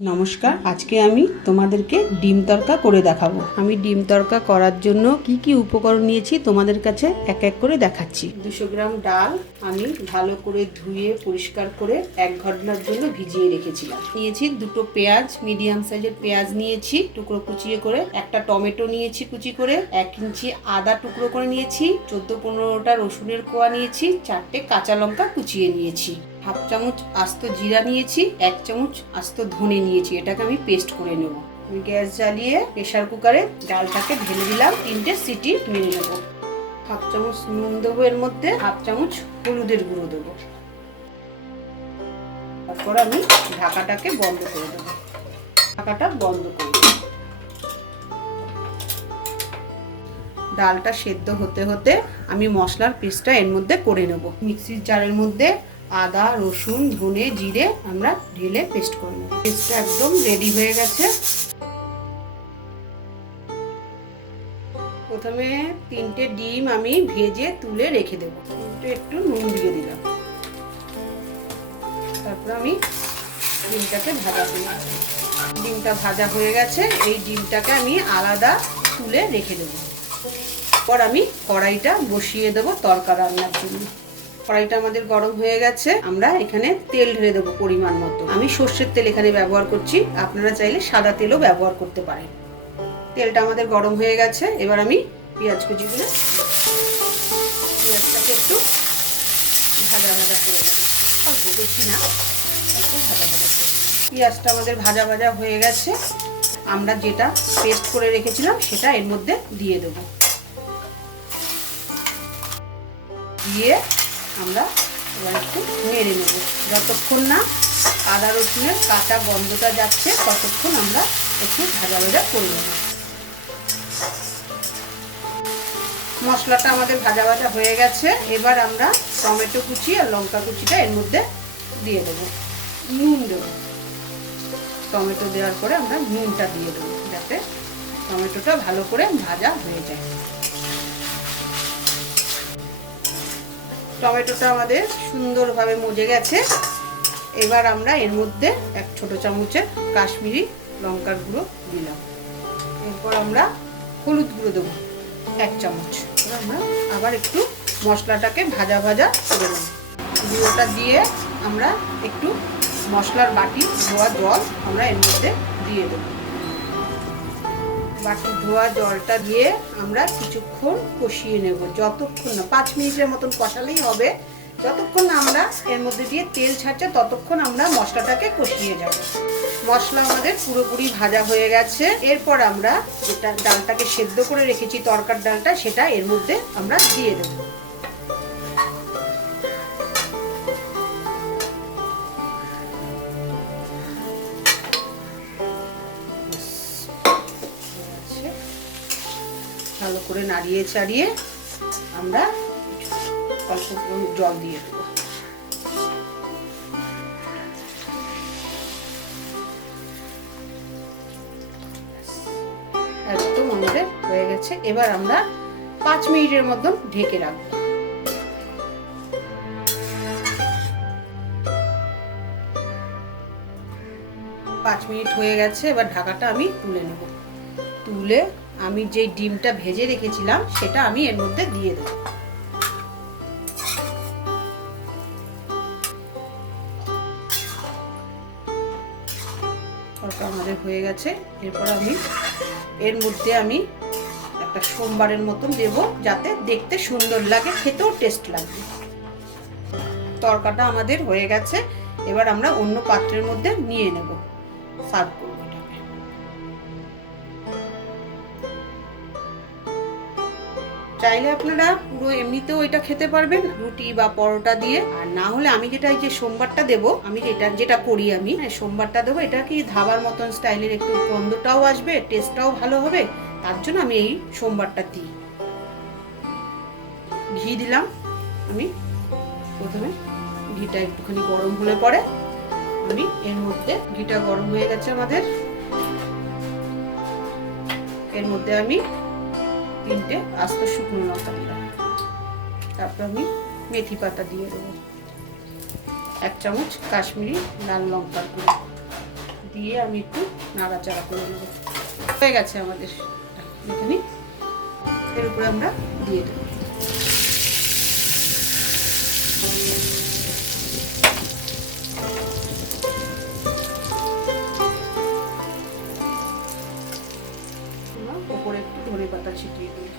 নমস্কার, আজকে আমি তোমাদেরকে ডিম তড়কা করে দেখাবো। আমি ডিম তড়কা করার জন্য কি কি উপকরণ নিয়েছি তোমাদের কাছে এক এক করে দেখাচ্ছি। 200 গ্রাম ডাল আমি ভালো করে ধুয়ে পরিষ্কার করে 1 ঘন্টার জন্য ভিজিয়ে রেখেছিলাম। নিয়েছি দুটো পেঁয়াজ, মিডিয়াম সাইজের পেঁয়াজ নিয়েছি টুকরো কুচিয়ে করে, একটা টমেটো নিয়েছি কুচি করে, 1 ইঞ্চি আদা টুকরো করে নিয়েছি, 14-15টা রসুনের কোয়া নিয়েছি, 4টে কাঁচা লঙ্কা কুচিয়ে নিয়েছি, হাফ চামচ আস্ত জিরা নিয়েছি, 1 চামচ আস্ত ধনে নিয়েছি। এটাকে আমি পেস্ট করে নেব। আমি গ্যাস জ্বালিয়ে প্রেসার কুকারে ডালটাকে ঢেলে দিলাম, 3টে সিটি মেরে নেব। হাফ চামচ নুন দেবো, এর মধ্যে হাফ চামচ হলুদের গুঁড়ো দেবো। তারপর আমি ঢাকাটাকে বন্ধ করে দেবো। ঢাকাটা বন্ধ করে দেবো। ডালটা সেদ্ধ হতে হতে আমি মশলার পেস্টটা এর মধ্যে করে নেব। মিক্সির জারের মধ্যে আদা, রসুন, ধনে, জিরে আমরা ঢেলে পেস্ট করে নেব। পেস্টটা একদম রেডি হয়ে গেছে। প্রথমে 3টে ডিম আমি ভেজে তুলে রেখে দেবো। একটু নুন দিয়ে দিলাম। তারপর আমি ডিমটাকে ভাজা করে নেব। ডিমটা ভাজা হয়ে গেছে। এই ডিমটাকে আমি আলাদা তুলে রেখে দেবো। পর আমি কড়াইটা বসিয়ে দেবো তড়কা রান্নার জন্য। কড়াইটা আমাদের গরম হয়ে গেছে। আমরা এখানে তেল ঢেলে দেবো পরিমাণ মতো। আমি সর্ষের তেল এখানে ব্যবহার করছি, আপনারা চাইলে সাদা তেলও ব্যবহার করতে পারেন। তেলটা আমাদের গরম হয়ে গেছে। এবার আমি পেঁয়াজ কুচিগুলো, পেঁয়াজটাকে একটু ভাজা ভাজা করে নেব। অল্প, বেশি না, একটু ভাজা ভাজা করে নেব। পেঁয়াজটা আমাদের ভাজা ভাজা হয়ে গেছে। আমরা যেটা পেস্ট করে রেখেছিলাম সেটা এর মধ্যে দিয়ে দেবো। দিয়ে আমরা এবার একটু নেড়ে নেব। যতক্ষণ না আদা রসুনের কাঁচা গন্ধটা যাচ্ছে ততক্ষণ আমরা একটু ভাজা ভাজা করে নেব। মশলাটা আমাদের ভাজা ভাজা হয়ে গেছে। এবার আমরা টমেটো কুচি আর লঙ্কা কুচিটা এর মধ্যে দিয়ে দেবো। নুন দেবো। টমেটো দেওয়ার পরে আমরা নুনটা দিয়ে দেবো, যাতে টমেটোটা ভালো করে ভাজা হয়ে যায়। টমেটোটা আমাদের সুন্দরভাবে মজে গেছে। এবার আমরা এর মধ্যে 1 ছোট চামচের কাশ্মীরি লঙ্কার গুঁড়ো দিলাম। এরপর আমরা হলুদ গুঁড়ো দেবো 1 চামচ। আমরা আবার একটু মশলাটাকে ভাজা ভাজা করে নেব। গুঁড়োটা দিয়ে আমরা একটু মশলার বাটি ধোয়া জল আমরা এর মধ্যে দিয়ে দেবো। বাটি ধোয়া জলটা দিয়ে আমরা কিছুক্ষণ কষিয়ে নেব। যতক্ষণ না 5 মিনিটের মতন কষালেই হবে। যতক্ষণ না আমরা এর মধ্যে দিয়ে তেল ছাড়ছে ততক্ষণ আমরা মশলাটাকে কষিয়ে যাব। মশলা আমাদের পুরোপুরি ভাজা হয়ে গেছে। এরপর আমরা যেটা ডালটাকে সেদ্ধ করে রেখেছি, তরকার ডালটা, সেটা এর মধ্যে আমরা দিয়ে দেব। ভালো করে নাড়িয়ে চাড়িয়ে আমরা অল্প জল দিয়ে দেবো। একদম আমাদের হয়ে গেছে। এবার আমরা 5 মিনিটের মতন ঢেকে রাখবো। 5 মিনিট হয়ে গেছে। এবার ঢাকাটা আমি তুলে নেব। তুলে আমি যে ডিমটা ভেজে রেখেছিলাম সেটা আমি এর মধ্যে দিয়ে দেব। তরকা আমাদের হয়ে গেছে। এরপর আমি এর মধ্যে একটা সোমবারের মতন দেব, যাতে দেখতে সুন্দর লাগে, খেতেও টেস্ট লাগবে। তরকাটা আমাদের হয়ে গেছে। এবার আমরা অন্য পাত্রের মধ্যে নিয়ে নেব, সার্ভ করব। চাইলে আপনারা পুরো এমনিতেও এটা খেতে পারবেন রুটি বা পরোটা দিয়ে। আর না হলে আমি যেটা এই যে সোমবারটা দেবো, আমি যেটা করি, আমি সোমবারটা দেবো। এটা কি ধাবার মতন স্টাইলের, একটু গন্ধটাও আসবে, টেস্টটাও ভালো হবে। তার জন্য আমি এই সোমবারটা দিই। ঘি দিলাম। আমি প্রথমে ঘিটা একটুখানি গরম হলে পরে আমি এর মধ্যে, ঘিটা গরম হয়ে গেছে আমাদের, এর মধ্যে আমি 3টে আস্ত শুকনো লঙ্কা দিলাম। তারপর আমি মেথি পাতা দিয়ে দেবো। 1 চামচ কাশ্মীরি লাল লঙ্কার গুঁড়ো দিয়ে আমি একটু নাড়াচাড়া করে নেব। হয়ে গেছে আমাদের, এখানে এর উপরে আমরা দিয়ে দেবো। ওপরে একটু ধনে পাতা ছিটিয়ে দিই।